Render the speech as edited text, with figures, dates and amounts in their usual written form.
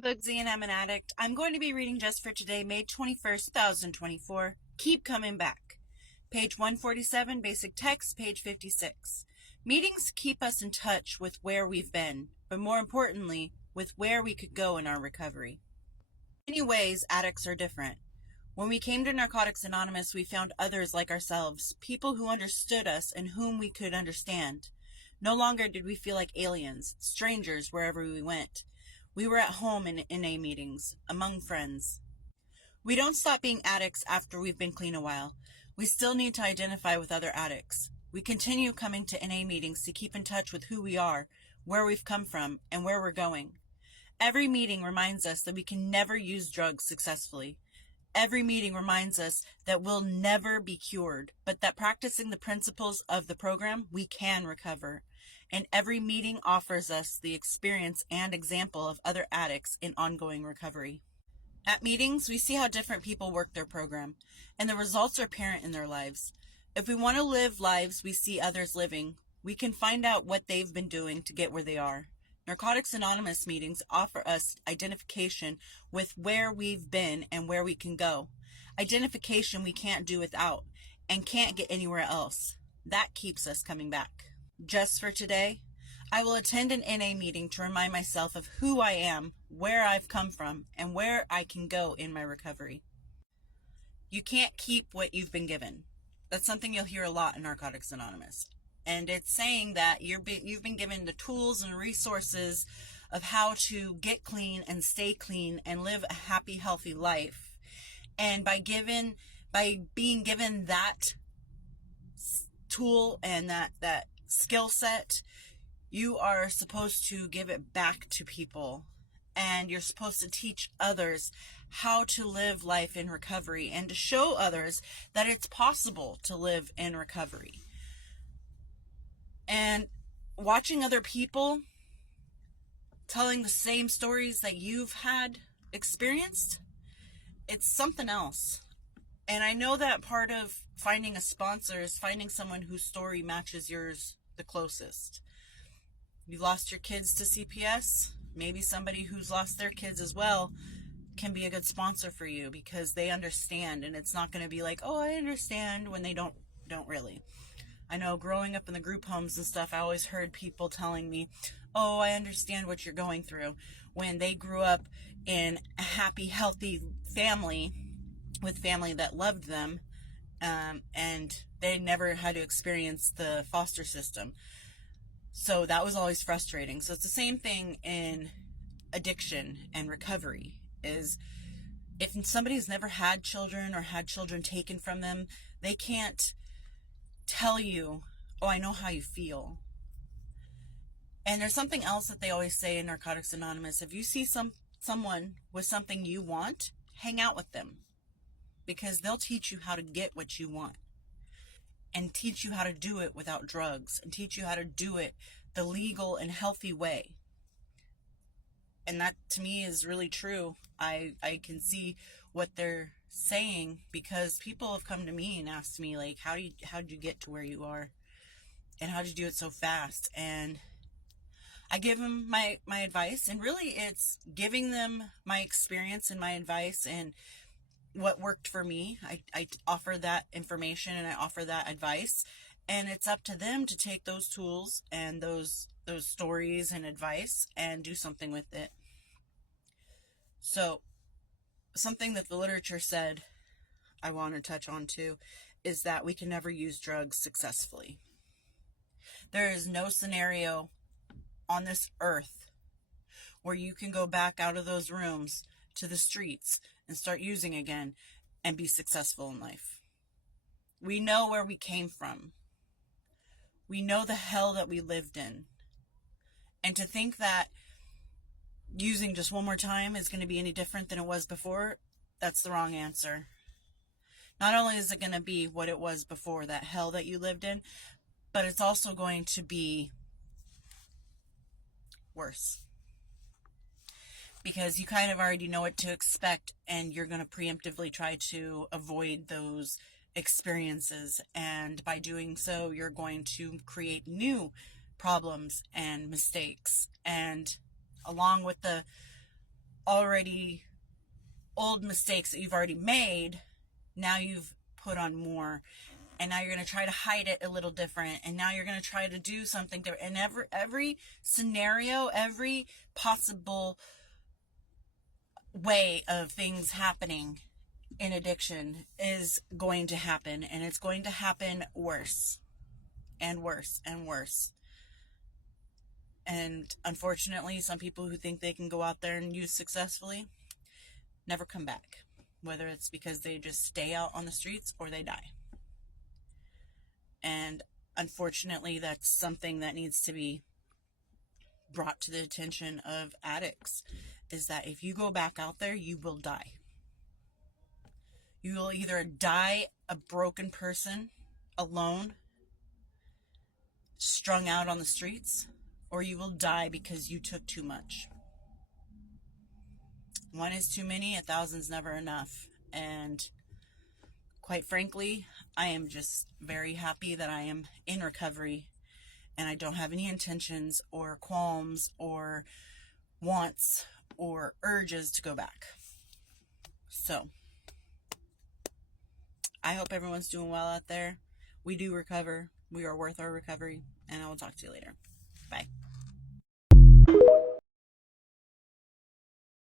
Bugsy and I'm an addict. I'm going to be reading just for today, May 21st, 2024. Keep coming back. Page 147, basic text, page 56. Meetings keep us in touch with where we've been, but more importantly, with where we could go in our recovery. In many ways, addicts are different. When we came to Narcotics Anonymous, we found others like ourselves, people who understood us and whom we could understand. No longer did we feel like aliens, strangers wherever we went. We were at home in NA meetings, among friends. We don't stop being addicts after we've been clean a while. We still need to identify with other addicts. We continue coming to NA meetings to keep in touch with who we are, where we've come from, and where we're going. Every meeting reminds us that we can never use drugs successfully. Every meeting reminds us that we'll never be cured, but that practicing the principles of the program, we can recover. And every meeting offers us the experience and example of other addicts in ongoing recovery. At meetings, we see how different people work their program, and the results are apparent in their lives. If we want to live lives we see others living, we can find out what they've been doing to get where they are. Narcotics Anonymous meetings offer us identification with where we've been and where we can go. Identification we can't do without and can't get anywhere else. That keeps us coming back. Just for today, I will attend an NA meeting to remind myself of who I am, where I've come from, and where I can go in my recovery. You can't keep what you've been given. That's something you'll hear a lot in Narcotics Anonymous. And it's saying that you've been given the tools and resources of how to get clean and stay clean and live a happy, healthy life. And by being given that tool and that skill set, you are supposed to give it back to people. And you're supposed to teach others how to live life in recovery and to show others that it's possible to live in recovery. And watching other people telling the same stories that you've had experienced, it's something else. And I know that part of finding a sponsor is finding someone whose story matches yours the closest. You lost your kids to CPS, maybe somebody who's lost their kids as well can be a good sponsor for you because they understand, and it's not going to be like, oh, I understand, when they don't really. I know growing up in the group homes and stuff, I always heard people telling me, oh, I understand what you're going through, when they grew up in a happy, healthy family with family that loved them, and they never had to experience the foster system. So that was always frustrating. So it's the same thing in addiction and recovery, is if somebody's never had children or had children taken from them, they can't tell you, oh, I know how you feel. And there's something else that they always say in Narcotics Anonymous. If you see someone with something you want, hang out with them, because they'll teach you how to get what you want and teach you how to do it without drugs and teach you how to do it the legal and healthy way. And that to me is really true. I can see what they're saying because people have come to me and asked me, like, how did you get to where you are? And how did you do it so fast? And I give them my advice, and really it's giving them my experience and my advice and what worked for me. I offer that information and I offer that advice, and it's up to them to take those tools and those stories and advice and do something with it. So something that the literature said I want to touch on too is that we can never use drugs successfully. There is no scenario on this earth where you can go back out of those rooms to the streets and start using again and be successful in life. We know where we came from. We know the hell that we lived in. And to think that using just one more time is going to be any different than it was before, that's the wrong answer. Not only is it going to be what it was before, that hell that you lived in, but it's also going to be worse. Because you kind of already know what to expect, and you're going to preemptively try to avoid those experiences. And by doing so, you're going to create new problems and mistakes. And along with the already old mistakes that you've already made. Now you've put on more, and now you're going to try to hide it a little different, and now you're going to try to do something different. And every scenario, every possible way of things happening in addiction is going to happen, and it's going to happen worse and worse and worse. And unfortunately, some people who think they can go out there and use successfully never come back, whether it's because they just stay out on the streets or they die. And unfortunately, that's something that needs to be brought to the attention of addicts, is that if you go back out there, you will die. You will either die a broken person, alone, strung out on the streets, or you will die because you took too much. One is too many, 1,000's never enough. And quite frankly, I am just very happy that I am in recovery, and I don't have any intentions or qualms or wants or urges to go back. So, I hope everyone's doing well out there. We do recover. We are worth our recovery, and I will talk to you later. Bye.